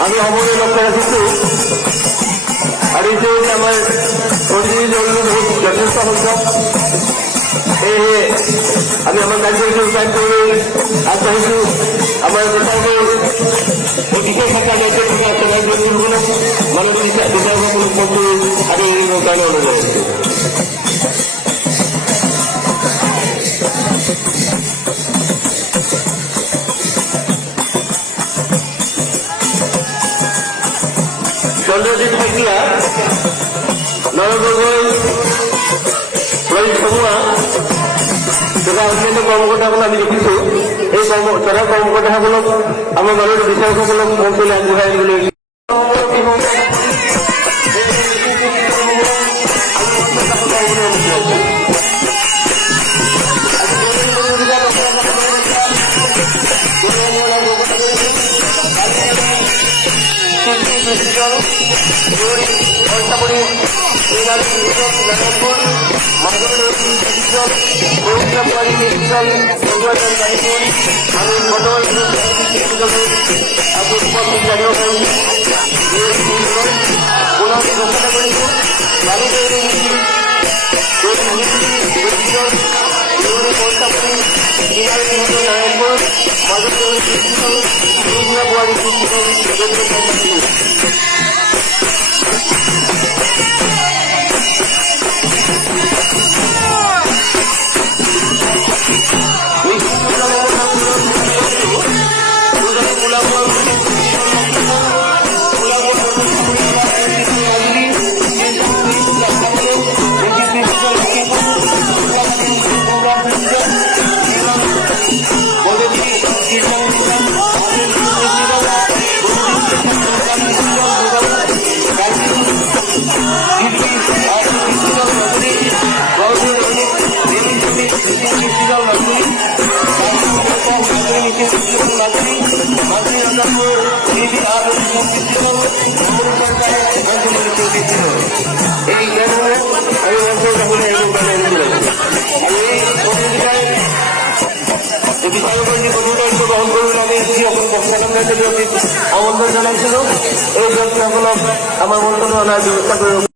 আমি সময় লক্ষ্য ৰাখিছো আৰু এইটো হৈছে আমাৰ প্ৰতিনিধি দলটো বহুত যথেষ্ট সংখ্যক সেয়েহে আমি আমাৰ কাৰ্যসূচী ৰূপায়ণ কৰিবলৈ আগবাঢ়িছো আমাৰ বিচাৰকৰ বিশেষ শাখা দায়িত্ব থকা চেনেল ব্যক্তিসকলক মাননীয় বিচাৰকসকলক মন্ত্ৰী আৰু এৰিবৰ কাৰণে অনুৰোধ জনাইছো চন্দ্ৰজিৎ শইকীয়া নৰহ গগৈ ৰহিত চমুৱা তথা অন্যান্য কৰ্মকৰ্তাসকলক আমি দেখিছো এই তথা কৰ্মকৰ্তাসকলক আমাৰ মাননীয় বিচাৰকসকলক মন্ত্ৰীলৈ আগবঢ়াই আনিবলৈ আমন্ত্রণ জানাইছিলো এই ব্যক্তিসকলক আমাৰ মন্ত্রণে অনাৰ ব্যৱস্থা কৰিব